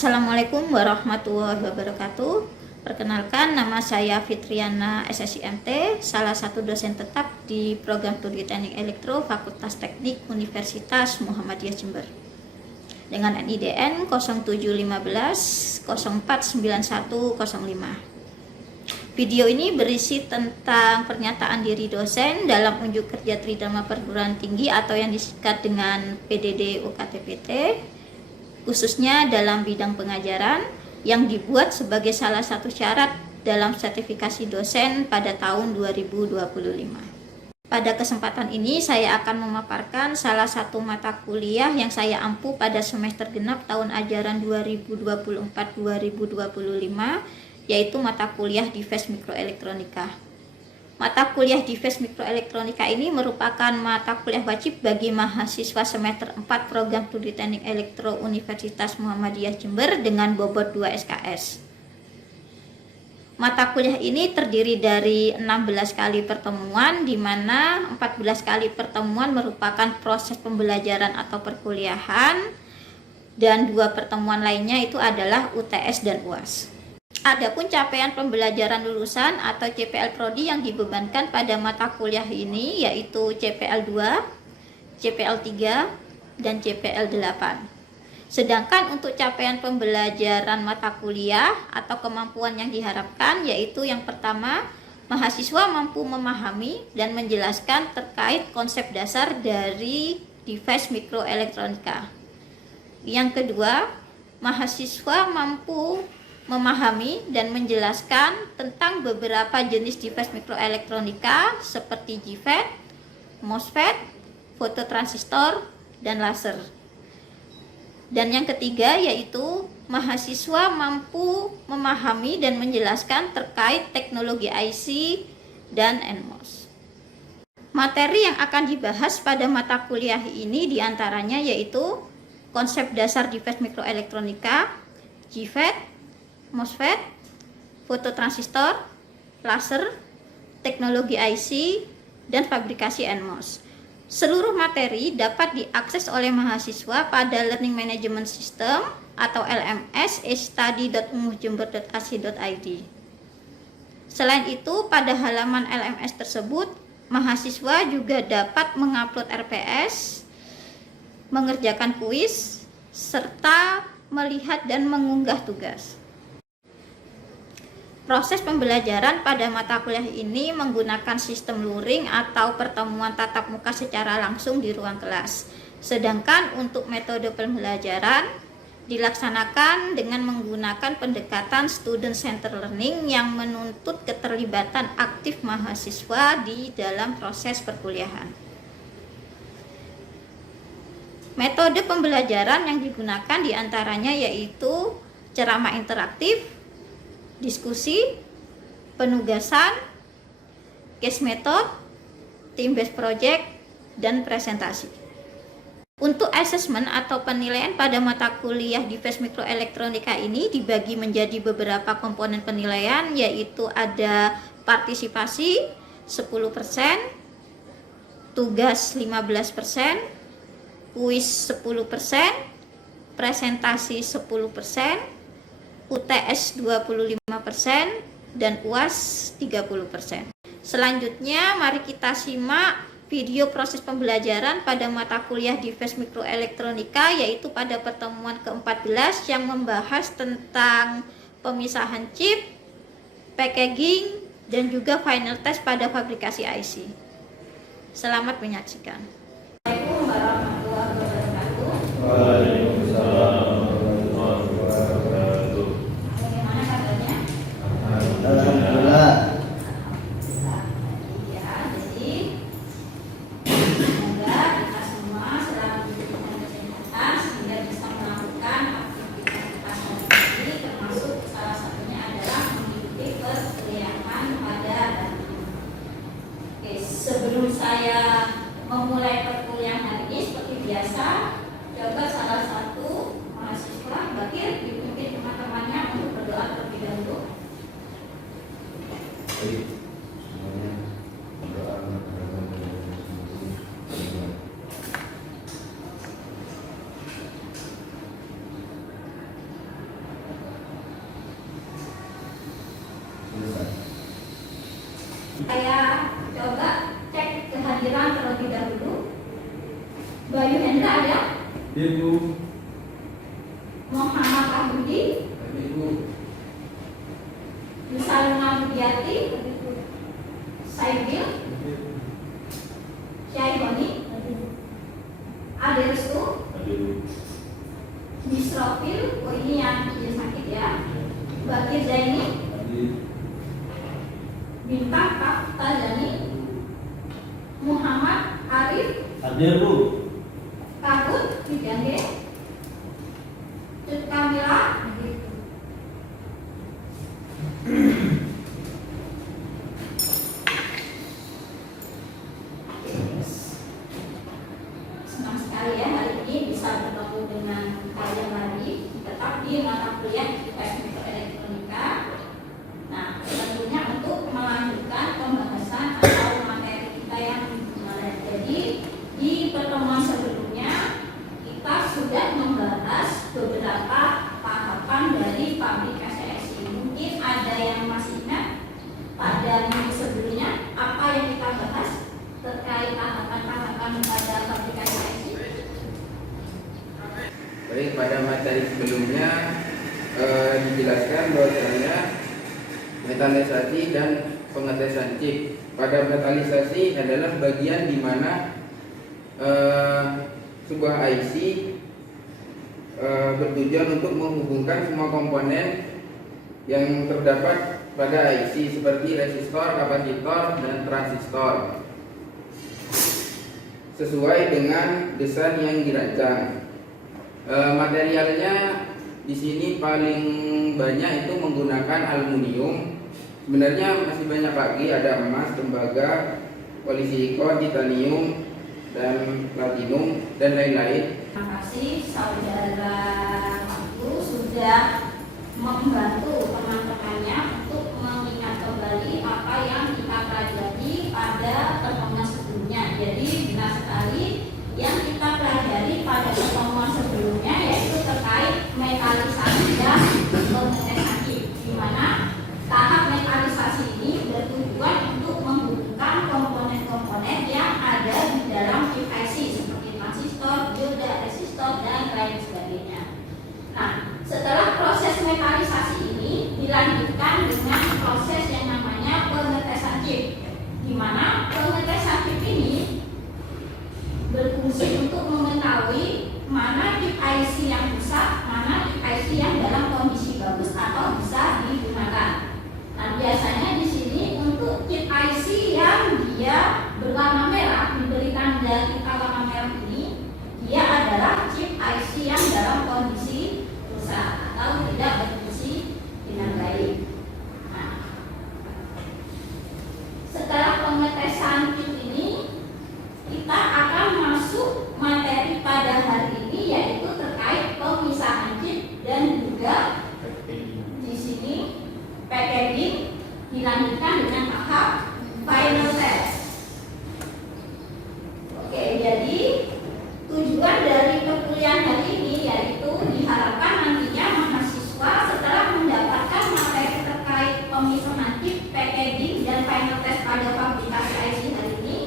Assalamualaikum warahmatullahi wabarakatuh. Perkenalkan, nama saya Fitriana SSIMT, salah satu dosen tetap di program Studi Teknik Elektro Fakultas Teknik Universitas Muhammadiyah Jember dengan NIDN 0715 049105. Video ini berisi tentang pernyataan diri dosen dalam unjuk kerja Tridharma Perguruan Tinggi atau yang disingkat dengan PDD UKTPT, khususnya dalam bidang pengajaran yang dibuat sebagai salah satu syarat dalam sertifikasi dosen pada tahun 2025. Pada kesempatan ini saya akan memaparkan salah satu mata kuliah yang saya ampu pada semester genap tahun ajaran 2024-2025, yaitu mata kuliah Device Mikroelektronika. Mata kuliah Device Mikroelektronika ini merupakan mata kuliah wajib bagi mahasiswa semester 4 program Studi Teknik Elektro Universitas Muhammadiyah Jember dengan bobot 2 SKS. Mata kuliah ini terdiri dari 16 kali pertemuan, di mana 14 kali pertemuan merupakan proses pembelajaran atau perkuliahan, dan 2 pertemuan lainnya itu adalah UTS dan UAS. Adapun capaian pembelajaran lulusan atau CPL Prodi yang dibebankan pada mata kuliah ini yaitu CPL 2, CPL 3, dan CPL 8. Sedangkan untuk capaian pembelajaran mata kuliah atau kemampuan yang diharapkan yaitu yang pertama, mahasiswa mampu memahami dan menjelaskan terkait konsep dasar dari device mikroelektronika. Yang kedua, mahasiswa mampu memahami dan menjelaskan tentang beberapa jenis device mikroelektronika seperti JFET, MOSFET, fototransistor, dan laser. Dan yang ketiga yaitu mahasiswa mampu memahami dan menjelaskan terkait teknologi IC dan NMOS. Materi yang akan dibahas pada mata kuliah ini diantaranya yaitu konsep dasar device mikroelektronika, JFET, MOSFET, fototransistor, laser, teknologi IC, dan fabrikasi NMOS. Seluruh materi dapat diakses oleh mahasiswa pada Learning Management System atau LMS study.umuhjember.ac.id. Selain itu, pada halaman LMS tersebut, mahasiswa juga dapat mengupload RPS, mengerjakan kuis, serta melihat dan mengunggah tugas. Proses pembelajaran pada mata kuliah ini menggunakan sistem luring atau pertemuan tatap muka secara langsung di ruang kelas. Sedangkan untuk metode pembelajaran dilaksanakan dengan menggunakan pendekatan student center learning yang menuntut keterlibatan aktif mahasiswa di dalam proses perkuliahan. Metode pembelajaran yang digunakan diantaranya yaitu ceramah interaktif, diskusi, penugasan, case method, team based project, dan presentasi. Untuk assessment atau penilaian pada mata kuliah Device Mikroelektronika ini dibagi menjadi beberapa komponen penilaian, yaitu ada partisipasi 10%, tugas 15%, kuis 10%, presentasi 10%, UTS 25%, dan UAS 30%. Selanjutnya, mari kita simak video proses pembelajaran pada mata kuliah Device Mikroelektronika, yaitu pada pertemuan ke-14 yang membahas tentang pemisahan chip, packaging, dan juga final test pada fabrikasi IC. Selamat menyaksikan. Assalamualaikum warahmatullahi wabarakatuh. Waalaikumsalam. Sebelum saya memulai perkuliahan hari ini, seperti biasa, coba salah satu mahasiswa Bakir dipimpin teman-temannya untuk berdoa terlebih dahulu. Saya coba cek kehadiran terlebih dahulu. Bayu Hendra ada? Ibu. Muhammad Abudi, Ibu. Yusalma Budiati, Saibil, Syaihoni, Adelsu, Misrofil, oh ini yang izin sakit ya. Bakir Zaini, Bintang Kaftazani, Muhammad Arif, Hadir, Bu. Kabut, Dijangge, Cut Kamila, senang sekali ya hari ini bisa bertemu dengan kalian lagi, tetap di mata kuliah IPS Mikroelektronika. Nah, tentunya untuk melanjutkan pembahasan atau materi kita yang kemarin. Jadi di pertemuan sebelumnya kita sudah membahas beberapa tahapan dari fabrikasi IC. Mungkin ada yang masih ingat pada minggu sebelumnya apa yang kita bahas terkait tahapan-tahapan pada fabrikasi IC. Baik, pada materi sebelumnya dijelaskan bahwasanya metalisasi dan pengetesan chip. Pada metalisasi adalah bagian di mana sebuah IC bertujuan untuk menghubungkan semua komponen yang terdapat pada IC seperti resistor, kapasitor, dan transistor sesuai dengan desain yang dirancang. Materialnya di sini paling banyak itu menggunakan aluminium. Sebenarnya masih banyak lagi, ada emas, tembaga, polisikon, titanium, dan platinum, dan lain-lain. Terima kasih saudara Ibu sudah membantu teman-temannya untuk mengingat kembali apa yang kita pelajari pada pertemuan sebelumnya. Jadi benar sekali yang kita pelajari pada pertemuan sebelumnya yaitu terkait metalisasi dan pengetesan chip, di mana tahap metalisasi ini bertujuan untuk menghubungkan komponen-komponen yang ada di dalam chip IC seperti transistor, dioda, resistor, dan lain sebagainya. Nah, setelah proses metalisasi ini dilanjutkan dengan proses yang namanya pengetesan chip, di mana pengetesan chip ini berfungsi untuk mengetahui mana chip IC yang rusak, mana chip IC yang dalam kondisi bagus atau bisa digunakan. Nah, biasanya di sini untuk chip IC yang dia berwarna merah, diberi tanda kita warna merah ini, dia adalah chip IC yang dalam kondisi rusak atau tidak berfungsi dengan baik. Nah, setelah pengetesan chip ini, kita akan masuk materi pada hari ini yaitu terkait pemisahan chip dan juga di sini packaging, dilanjutkan dengan tahap final test. Oke, jadi tujuan dari perkuliahan hari ini yaitu diharapkan nantinya mahasiswa setelah mendapatkan materi terkait pemisahan chip, packaging, dan final test pada fabrikasi IC hari ini,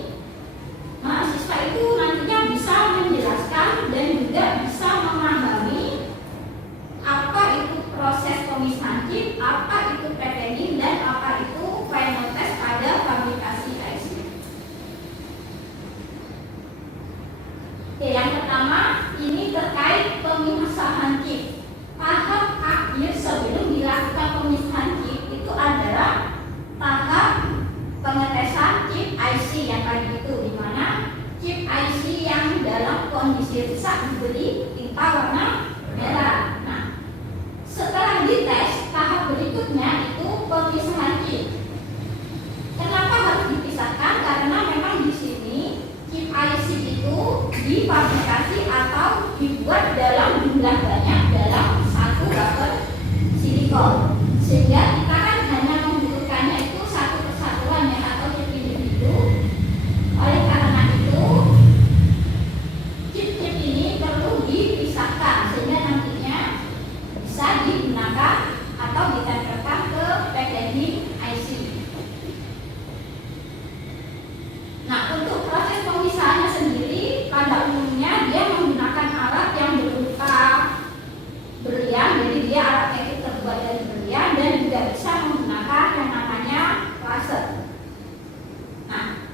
mahasiswa itu nantinya bisa menjelaskan dan juga bisa memahami apa itu proses pemisahan chip, apa itu packaging, dan apa itu final test pada fabrikasi IC. Oke, yang pertama ini terkait pemisahan chip. Tahap akhir sebelum dilakukan pemisahan chip itu adalah tahap pengetesan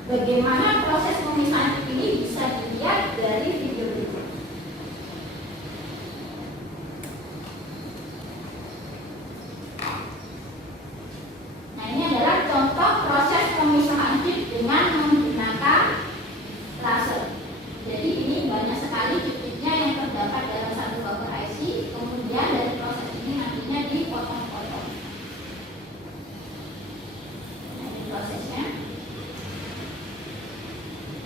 Bagaimana proses pemisahan ini bisa dilihat dari video berikut. Nah, ini adalah contoh proses pemisahan chip dengan menggunakan laser. Jadi ini banyak sekali chip-chipnya yang terdapat dalam satu buffer IC. Kemudian dari proses ini nantinya dipotong-potong. Nah, ini prosesnya.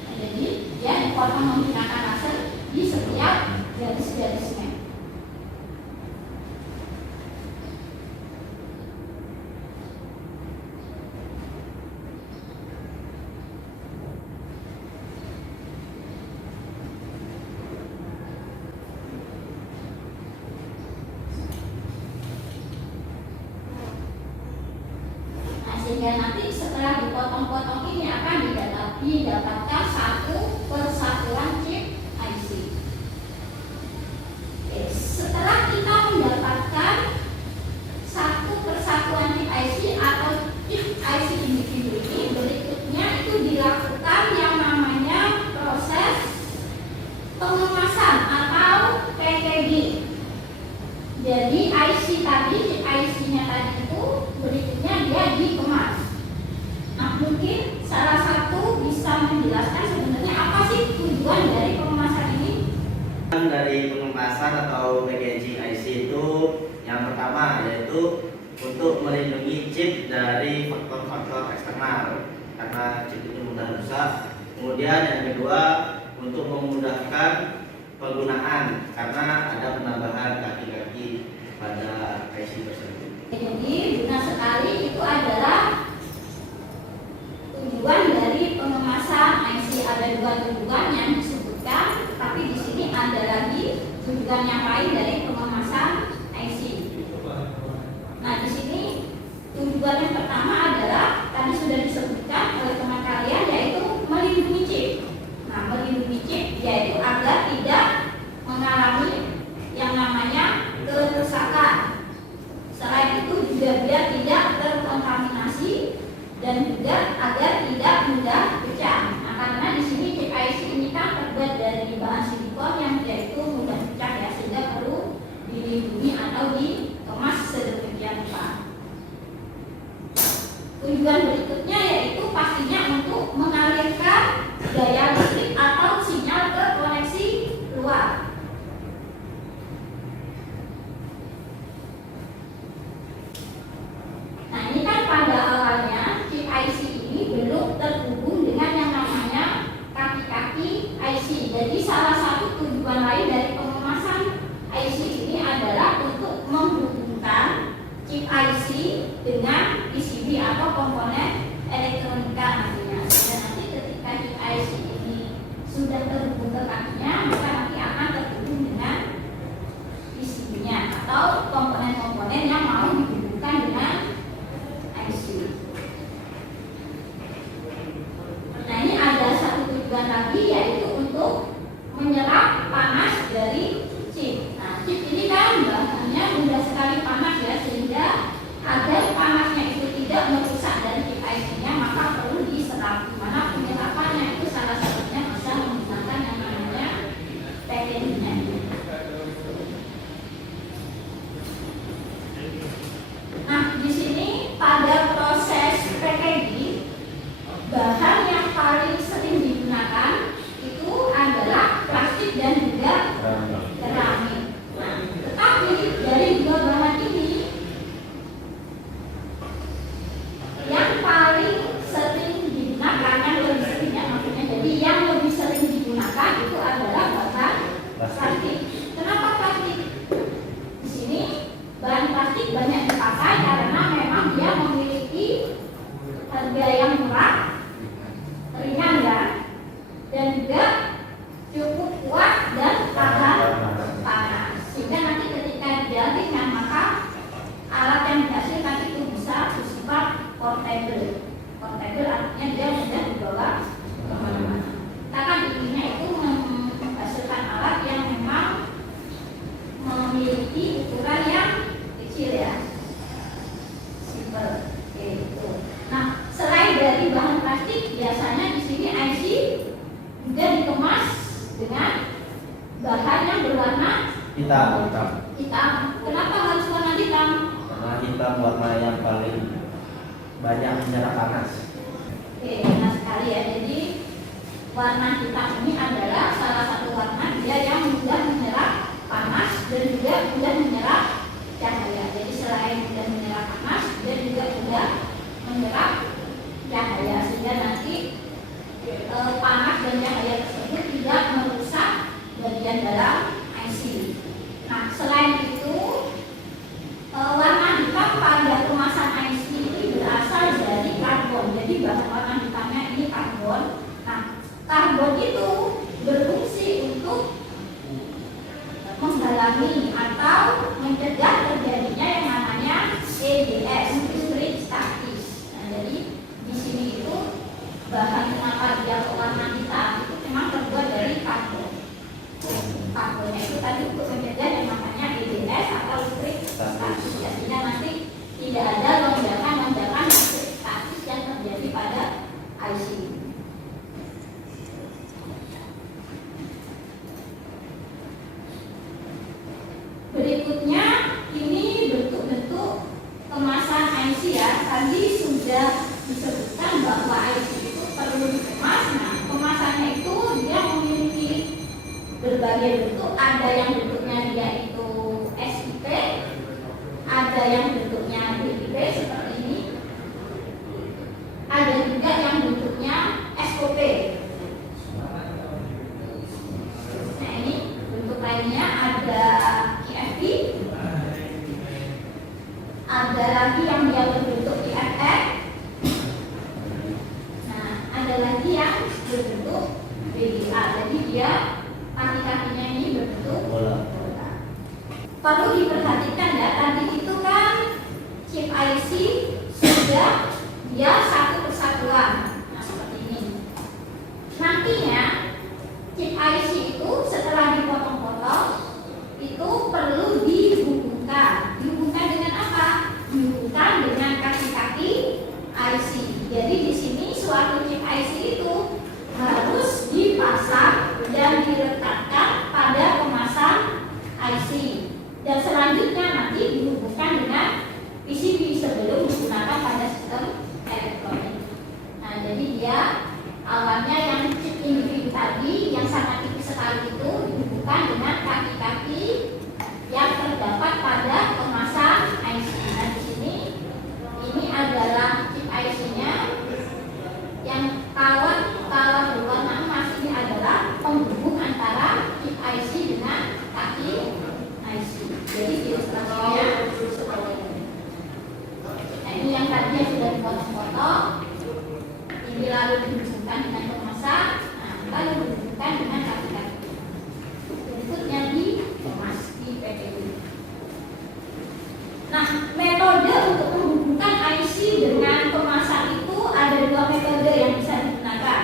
Nah, jadi dia dipotong menggunakan laser di setiap garis-garisnya. Sehingga nanti setelah dipotong-potong ini akan didapatkan satu persatuan chip IC. Oke, setelah kita mendapatkan satu persatuan chip IC atau chip IC individu ini, berikutnya itu dilakukan yang namanya proses pengemasan atau packaging. Jadi IC tadi, chip IC-nya tadi itu berikutnya dia dikemas. Nah, mungkin salah satu bisa menjelaskan sebenarnya apa sih tujuan dari pengemasan ini? Dari pengemasan atau packaging IC itu yang pertama yaitu untuk melindungi chip dari faktor-faktor eksternal karena chip itu mudah rusak. Kemudian yang kedua untuk memudahkan penggunaan karena ada penambahan kaki-kaki pada IC tersebut. Jadi benar sekali itu adalah tujuan dari pengemasan IC. Ada dua tujuan yang disebutkan, tapi di sini ada lagi tujuan yang lain dari pengemasan IC. Nah, di sini tujuan yang pertama adalah tadi sudah disebutkan oleh teman kalian yaitu melindungi chip. Nah, melindungi chip yaitu agar tidak mengalami yang namanya kerusakan. Selain itu juga biar tidak terkontaminasi dan juga agar tidak mudah pecah. Nah, karena di sini chip IC ini kan terbuat dari bahan silikon yang yaitu mudah pecah ya, sehingga perlu dilindungi atau dikemas sedemikian rupa. Tujuan berikutnya yaitu pastinya untuk mengalirkan gaya listrik atau sinyal ke koneksi luar. Nah, ini kan pada awalnya chip IC ini belum terhubung dengan yang namanya kaki-kaki IC. Jadi salah satu tujuan lain dari pengemasan IC ini adalah untuk menghubungkan chip IC dengan PCB atau komponen elektronika nantinya. Dan nanti ketika chip IC ini sudah terhubung ke kakinya, maka nanti akan terhubung dengan PCB-nya atau komponen-komponen yang mau dihubungkan dengan IC. Nah, ini ada satu tujuan lagi yaitu untuk menyerap panas dari chip. Nah, chip ini kan bahannya mudah sekali panas ya, sehingga agar panasnya itu tidak merusak dari chip IC-nya maka perlu diserap. Dimana penyerapannya itu salah satunya bisa menggunakan yang namanya packaging-nya. Nah, di sini pada proses packaging bahan yang paling sering digunakan itu adalah plastik dan juga keramik. Nah, tetapi dari dua bahan ini yang paling sering digunakan, yang lebih sering ya maksudnya, jadi yang lebih sering digunakan itu adalah bahan plastik. Kenapa plastik? Di sini bahan plastik banyak dipakai karena memang dia memiliki harga yang murah, ringan ya, dan juga cukup kuat dan tahan panas. Sehingga nanti ketika dijalinkan maka alat yang dihasilkan itu bisa bersifat portable. Portable artinya dia mudah dibawa kemana-mana. Kita kan intinya itu menghasilkan alat yang memang memiliki ukuran yang kecil ya, simple gitu. Nah, selain dari bahan plastik, biasanya di sini berwarna Hitam. hitam. Kenapa harus warna hitam? Karena hitam warna yang paling banyak menyerap panas. Oke, benar sekali ya. Jadi warna hitam ini adalah salah satu warna dia yang mudah menyerap panas dan juga mudah menyerap cahaya. Jadi selain mudah menyerap panas, dia juga mudah menyerap cahaya sehingga nanti panas dan cahaya tersebut tidak merusak bagian dalam IC. Nah, selain itu warna hitam pada kemasan IC ini berasal dari karbon. Jadi bahan warna hitamnya ini karbon. Nah, karbon itu berfungsi untuk menghalangi atau mencegah terjadinya yang namanya EDS, listrik statis. Nah, jadi di sini itu bahan kenapa dia warna hitam itu memang terbuat dari karbon. Karbonnya itu tadi untuk mencegah yang namanya EDS atau listrik statis. Sehingga nanti tidak ada lonjakan listrik statis yang terjadi pada IC. Berikutnya ini bentuk-bentuk kemasan IC ya. Tadi sudah disebutkan bahwa IC itu perlu dikemas. Nah, kemasannya itu dia memiliki berbagai bentuk. Ada yang bentuknya dia itu SIP, ada yang bentuknya BIP seperti ini, ada juga yang bentuknya SOP. Nah, ini bentuk lainnya ada IFP, ada lagi yang dia berbentuk IFF. Nah, ada lagi yang berbentuk BDA. Jadi dia kaki-kakinya ini berbentuk bola. Perlu diperhatikan ya, tadi itu kan chip IC sudah dia satu kesatuan. Nah, seperti ini. Nantinya chip IC itu setelah dipotong-potong itu perlu dihubungkan. Dihubungkan dengan apa? Dihubungkan dengan kaki-kaki IC. Jadi di sini suatu chip IC itu harus dipasang dan diletakkan pada kemasan IC. Dan selanjutnya nanti dihubungkan dengan PCB sebelum digunakan pada sistem elektronik. Nah, jadi dia awalnya yang chip individu tadi yang sangat tipis sekali itu dihubungkan dengan kaki-kaki yang terdapat pada kemasan IC. Nah, di sini ini adalah chip IC-nya yang kalau berwarna emas ini adalah penghubung antara chip IC dengan kaki IC. Jadi ilustrasinya seperti ini. Nah, ini yang tadinya sudah dipotong-potong, ini lalu dihubungkan dengan kemasan, lalu dihubungkan dengan kaki-kaki. Berikutnya dikemas di PPU. Nah, metode untuk menghubungkan IC dengan kemasan itu ada dua metode yang bisa digunakan.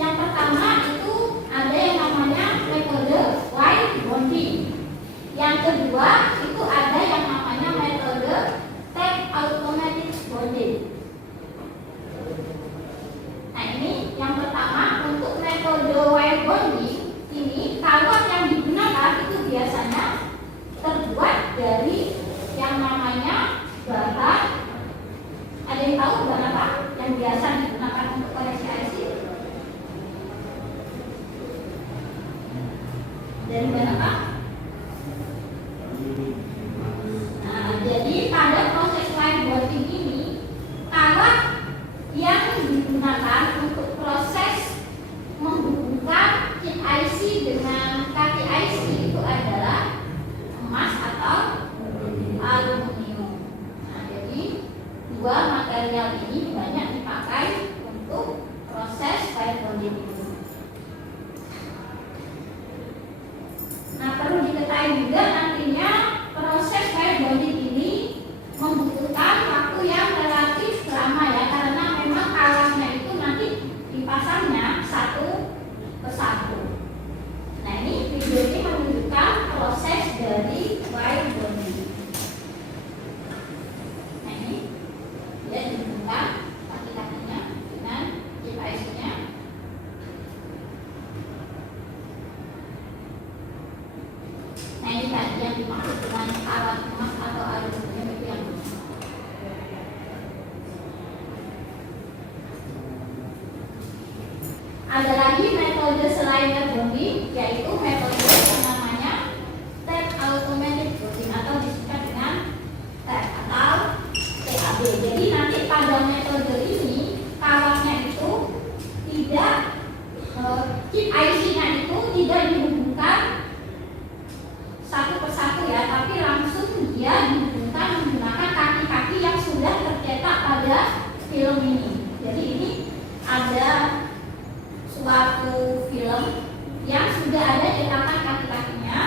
Yang pertama itu ada yang namanya metode wire bonding. Yang kedua itu ada yang namanya metode tap automatic bonding. Nah, ini yang pertama untuk metode wire bonding ini kawat yang digunakan itu biasanya terbuat dari yang namanya bahan. Ada yang tahu bahan apa yang biasa digunakan untuk koneksi IC? Dari bahan apa? Nah, jadi pada proses wire bonding ini kawat yang digunakan untuk proses menghubungkan chip IC dengan kaki IC itu adalah emas atau aluminium. Nah, jadi dua material ini banyak dipakai untuk proses wire bonding ini. Nah, perlu diketahui juga nantinya proses wire bonding ini membutuhkan waktu yang relatif lama ya, karena memang alatnya itu nanti dipasangnya satu persatu. Nah, ini video ini menunjukkan proses dari wire bonding. Nah, ini dia dihubungkan kaki-kakinya dengan chip IC-nya. Ada lagi metode selain webbombing, yaitu metode yang namanya tag automatic bombing atau disingkat dengan tag atau TAB. Jadi nanti pada metode ini kawannya itu tidak chip IC-nya itu tidak dihubungkan satu persatu ya, tapi langsung dia dihubungkan menggunakan kaki-kaki yang sudah tercetak pada film ini. Jadi ini ada suatu film yang sudah ada cetakan kaki-kakinya.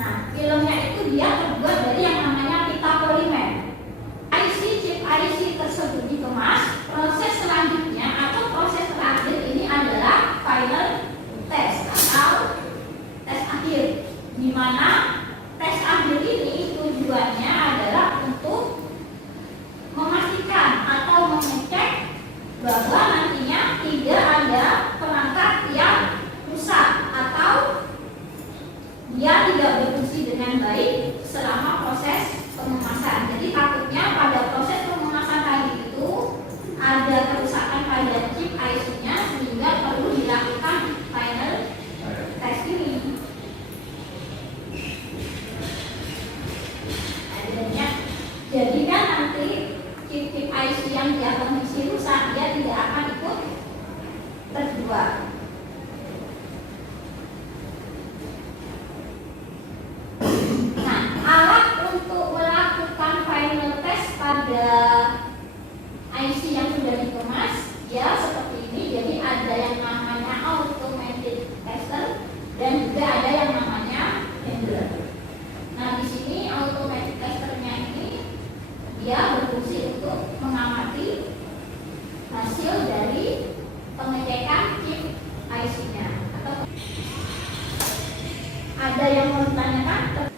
Nah, filmnya itu dia terbuat dari yang namanya pita polimer. Chip IC tersebut dikemas. Proses selanjutnya atau proses terakhir ini adalah final test atau tes akhir, di mana tes akhir ini tujuannya adalah untuk memastikan atau mengecek bahwa nantinya tidak ada perangkat yang rusak atau dia tidak berfungsi dengan baik selama proses pengemasan. Jadi takutnya pada proses pengemasan tadi itu ada kerusakan pada chip IC-nya sehingga perlu dilakukan final test ini. Jadi kan nanti chip IC yang dia kondisi rusak, dia tidak akan ikut terjual. Nah, alat untuk melakukan final test pada IC yang sudah dikemas ya seperti ini. Jadi ada yang namanya automatic tester dan juga ada yang namanya handler. Nah, di sini automatic testernya ini dia berfungsi untuk mengamati hasil dari pengecekan chip IC-nya. Ada yang mau ditanyakan?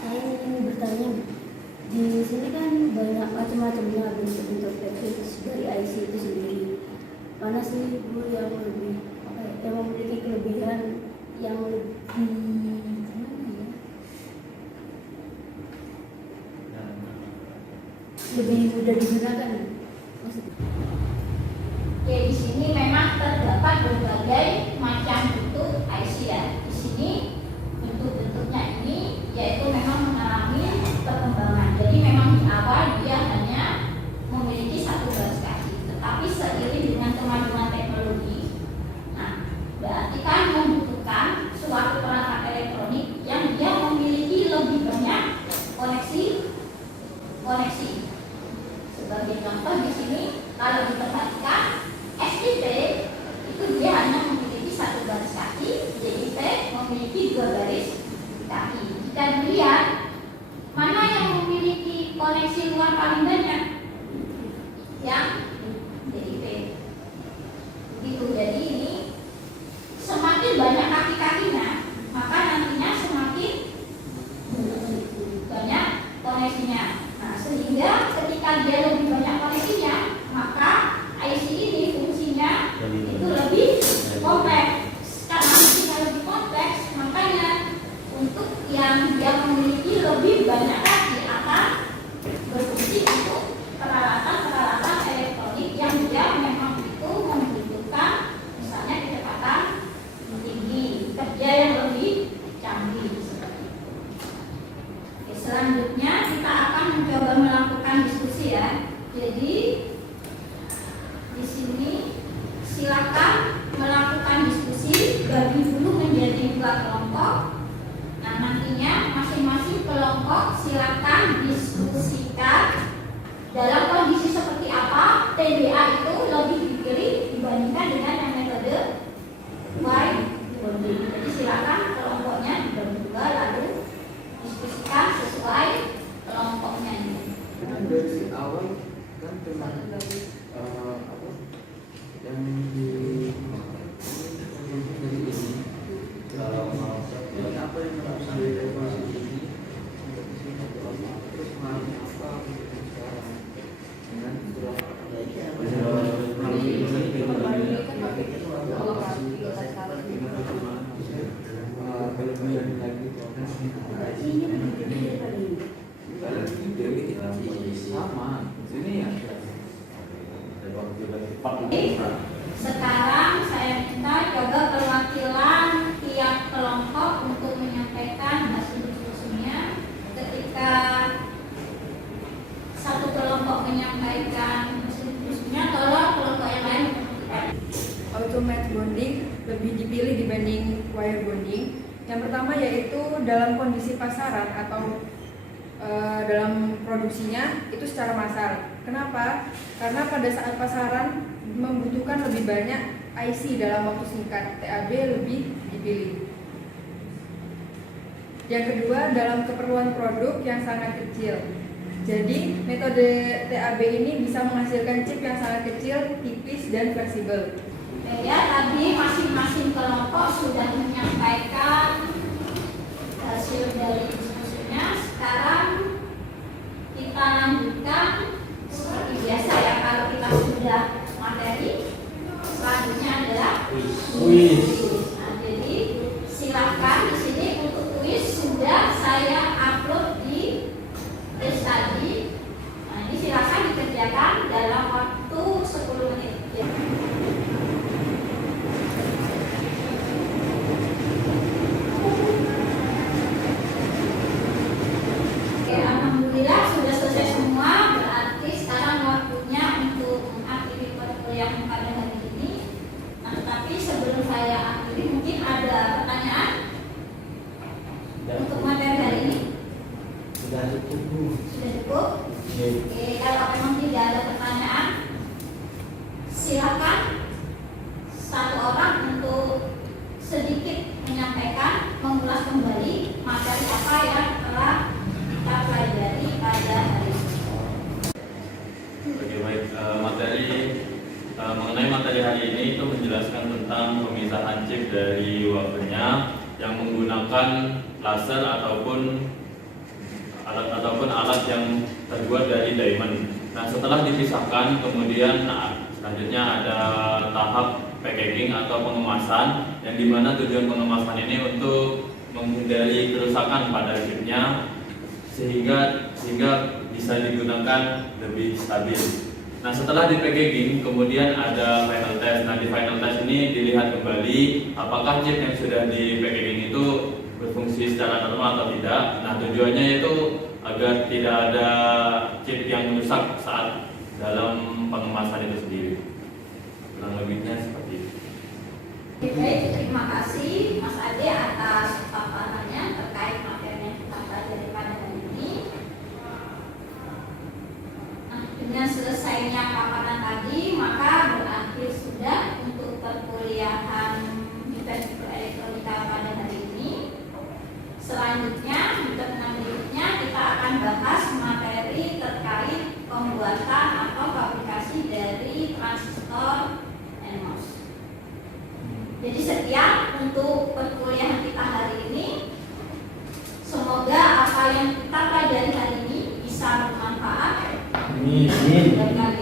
Saya ingin bertanya, di sini kan banyak macam-macamnya bentuk-bentuk package dari IC itu sendiri. Mana sih Bu yang lebih yang memiliki kelebihan yang lebih mudah digunakan? Ya, di sini memang terdapat berbagai macam bentuk IC ya. Di sini bentuk-bentuknya ini yaitu memang mengalami perkembangan. Jadi memang di awal dia hanya memiliki satu garis kaki, tetapi seiring dengan kemajuan teknologi, nah berarti kan membutuhkan suatu perangkat elektronik yang dia memiliki lebih banyak koneksi. Sebagai contoh di sini kalau diperhatikan SIP itu dia hanya memiliki satu garis kaki, JIP memiliki dua garis kaki. Jika dilihat mana yang memiliki koneksi luar paling banyak, yang JIP. Begitu. Jadi ini semakin banyak kaki-kakinya, maka nantinya semakin banyak koneksinya. Nah, sehingga ketika dia lebih banyak koneksinya, maka IC ini fungsinya itu lebih kompleks. Karena fungsinya lebih kompleks, makanya untuk yang dia memiliki lebih banyak kaki akan berfungsi untuk peralatan-peralatan elektronik yang dia memang itu membutuhkan misalnya kecepatan tinggi, kerja yang lebih canggih seperti itu. Oke, selanjutnya kita akan mencoba melakukan diskusi ya. Jadi di sini silakan melakukan diskusi, bagi dulu menjadi dua kelompok. Nah, nantinya masing-masing kelompok silakan diskusikan dalam kondisi seperti apa TBA itu lebih dipilih dibandingkan dengan yang metode whiteboarding. Jadi silakan kelompoknya dibagi dua lalu diskusikan sesuai kelompoknya ini. Dari awal kan cuma apa yang di dari ini kalau mau apa yang harus direvisi ini terus mau apa sekarang dengan kelebihan lagi sama sini ya. Sekarang saya minta meminta jaga perwakilan tiap kelompok untuk menyampaikan hasil diskusinya. Ketika satu kelompok menyampaikan hasil diskusinya, tolong kelompok yang lain menyampaikan. Automate bonding lebih dipilih dibanding wire bonding. Yang pertama yaitu dalam kondisi pasaran atau dalam produksinya itu secara massal. Kenapa? Karena pada saat pasaran membutuhkan lebih banyak IC dalam waktu singkat, TAB lebih dipilih. Yang kedua, dalam keperluan produk yang sangat kecil. Jadi metode TAB ini bisa menghasilkan chip yang sangat kecil, tipis, dan fleksibel. Oke ya, tadi masing-masing kelompok sudah menyampaikan hasil dari diskusinya. Sekarang kita lanjutkan seperti biasa ya, kalau kita sudah materi, selanjutnya adalah kuis. Nah, jadi silakan di sini untuk kuis sudah saya upload di tadi. Nah, ini silakan dikerjakan dalam waktu 10 menit. Alhamdulillah sudah selesai semua, berarti sekarang waktunya untuk mengakhiri perkuliahan pada hari ini. Nah, tapi sebelum saya akhiri, mungkin ada pertanyaan untuk materi hari ini? Sudah cukup, Bu. Sudah cukup? Oke, kalau memang tidak ada pertanyaan, silakan satu orang untuk sedikit menyampaikan, mengulas kembali materi apa yang telah kita pelajari pada hari ini. Oke, baik. Mengenai materi hari ini itu menjelaskan tentang pemisahan chip dari wafernya yang menggunakan laser ataupun alat yang terbuat dari diamond. Nah, setelah dipisahkan, kemudian selanjutnya ada tahap packaging atau pengemasan, yang dimana tujuan pengemasan ini untuk menghindari kerusakan pada chipnya sehingga bisa digunakan lebih stabil. Nah, setelah di packaging kemudian ada final test. Nah, di final test ini dilihat kembali apakah chip yang sudah di packaging itu berfungsi secara normal atau tidak. Nah, tujuannya itu agar tidak ada chip yang rusak saat dalam pengemasan itu sendiri. Kurang lebihnya seperti itu. Baik, terima kasih Mas Ade atas paparannya terkait materi yang kita pelajari pada hari ini. Nah, dengan selesainya paparan tadi, maka berakhir sudah untuk perkuliahan Defense Elektronika pada hari ini. Selanjutnya, di pertemuan berikutnya kita akan bahas materi terkait pembuatan atau fabrikasi dari transistor NMOS. Jadi sekian untuk perkuliahan kita hari ini. Semoga apa yang kita pelajari hari ini bisa bermanfaat bagi